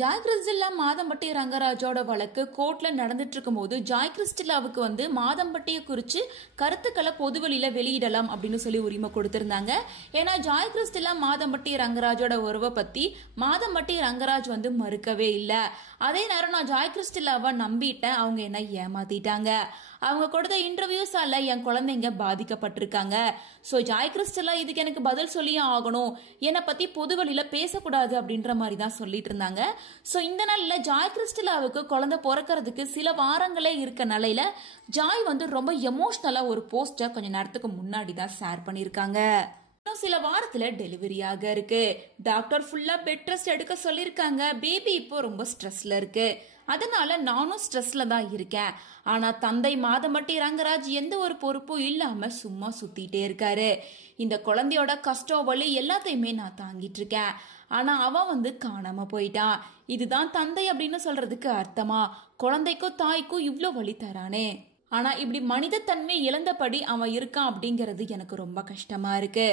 Joy Crizildaa Madhampatti ரங்கராஜோட வழக்கு கோர்ட்ல நடந்துட்டு இருக்கும் போது ஜாய் கிறிஸ்டில்லாவுக்கு மாதம்பட்டியை குறிச்சு கருத்துக்களை பொதுவெளியில வெளியிடலாம் அப்படின்னு சொல்லி உரிமை கொடுத்திருந்தாங்க. ஏன்னா ஜாய் கிறிஸ்டில்லா மாதம்பட்டி ரங்கராஜோட உறவை பத்தி மாதம்பட்டி ரங்கராஜ் மறுக்கவே இல்ல. அதே நேரம் நான் ஜாய் கிறிஸ்டில்லாவை நம்பிட்டேன், அவங்க என்ன ஏமாத்திட்டாங்க, அவங்க கொடுத்த இன்டர்வியூஸால என் குழந்தைங்க பாதிக்கப்பட்டிருக்காங்க. சோ ஜாய் கிறிஸ்டில்லா இதுக்கு எனக்கு பதில் சொல்லியே ஆகணும், என்னை பத்தி பொதுவெளியில பேசக்கூடாது அப்படின்ற மாதிரி தான் சொல்லிட்டு இருந்தாங்க. சோ இந்த நாள்ல ஜாய் கிறிஸ்டில்லாவுக்கு குழந்தை பிறக்கிறதுக்கு சில வாரங்களே இருக்க நிலையில ஜாய் ரொம்ப எமோஷனலா ஒரு போஸ்டர் கொஞ்ச நேரத்துக்கு முன்னாடி தான் ஷேர் பண்ணிருக்காங்க. சில வாரத்துல டெலிவரியாக இருக்கு, டாக்டர் ஃபுல்லா பெட் ரெஸ்ட் எடுக்க சொல்லிருக்காங்க, பேபி இப்போ ரொம்ப ஸ்ட்ரெஸ்ல இருக்கு, அதனால நானும் ஸ்ட்ரெஸ்ல தான் இருக்கேன். ஆனா தந்தை மாதம்பட்டி ரங்கராஜ் எந்த ஒரு பொறுப்பும் இல்லாம சும்மா சுத்திட்டே இருக்காரு. இந்த குழந்தையோட கஷ்டம் வலி எல்லாத்தையுமே நான் தாங்கிட்டு இருக்கேன். ஆனா அவன் காணாம போயிட்டான். இதுதான் தந்தை அப்படின்னு சொல்றதுக்கு அர்த்தமா? குழந்தைக்கும் தாய்க்கும் இவ்ளோ வலி தரானே. ஆனா இப்படி மனித தன்மை இழந்தபடி அவன் இருக்கான் அப்படிங்கறது எனக்கு ரொம்ப கஷ்டமா இருக்கு.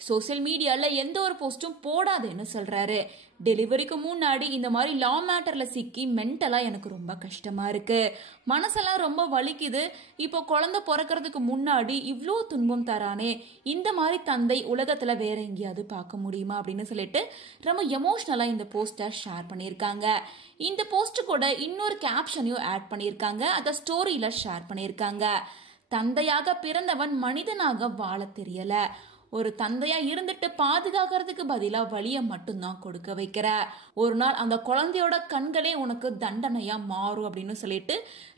சோசியல் மீடியால எந்த ஒரு போஸ்டும் போடாதுன்னு சொல்றாரு. டெலிவரிக்கு முன்னாடி இந்த மாதிரி லா மேட்டர்ல சிக்கி மென்டலா எனக்கு ரொம்ப கஷ்டமா இருக்கு, மனசெல்லாம் ரொம்ப வலிக்குது. இப்போ குழந்தை பிறக்கிறதுக்கு முன்னாடி இவ்ளோ துன்பம் தரானே, இந்த மாதிரி தந்தை உலகத்துல வேற எங்கேயாவது பார்க்க முடியுமா அப்படின்னு சொல்லிட்டு ரொம்ப எமோஷனலா இந்த போஸ்டர் ஷேர் பண்ணிருக்காங்க. இந்த போஸ்ட் கூட இன்னொரு கேப்ஷனையும் ஆட் பண்ணிருக்காங்க, அத ஸ்டோரியில ஷேர் பண்ணிருக்காங்க. தந்தையாக பிறந்தவன் மனிதனாக வாழ தெரியல, ஒரு தந்தையா இருந்துட்டு பாதுகாக்கிறதுக்கு பதிலா வலிய மட்டும்தான் கொடுக்க வைக்கிற, ஒரு நாள் அந்த குழந்தையோட கண்களே உனக்கு தண்டனையா மாறும் அப்படின்னு சொல்லிட்டு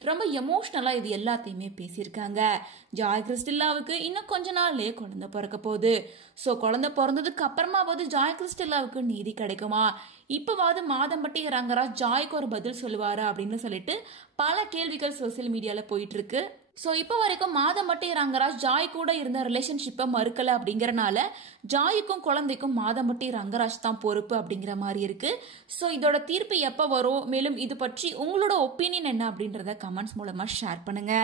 ரொம்ப எமோஷனலா இது எல்லாத்தையுமே பேசியிருக்காங்க. ஜாய் கிறிஸ்டில்லாவுக்கு இன்னும் கொஞ்ச நாள்லயே குழந்தை பிறக்க போகுது. சோ குழந்தை பிறந்ததுக்கு அப்புறமாவது ஜாய் கிறிஸ்டில்லாவுக்கு நீதி கிடைக்குமா, இப்பவாவது மாதம்பட்டி ரங்கராஜ் ஜாய்க்கு ஒரு பதில் சொல்லுவாரா அப்படின்னு சொல்லிட்டு பல கேள்விகள் சோசியல் மீடியால போயிட்டு இருக்கு. சோ இப்ப வரைக்கும் மாதம்பட்டி ரங்கராஜ் ஜாய் கூட இருந்த ரிலேஷன்ஷிப்பை மறுக்கல அப்படிங்கறனால ஜாய்க்கும் குழந்தைக்கும் மாதம்பட்டி ரங்கராஜ் தான் பொறுப்பு அப்படிங்கிற மாதிரி இருக்கு. சோ இதோட தீர்ப்பு எப்ப வரும், மேலும் இது பற்றி உங்களோட ஒப்பீனியன் என்ன அப்படின்றத கமெண்ட்ஸ் மூலமா ஷேர் பண்ணுங்க.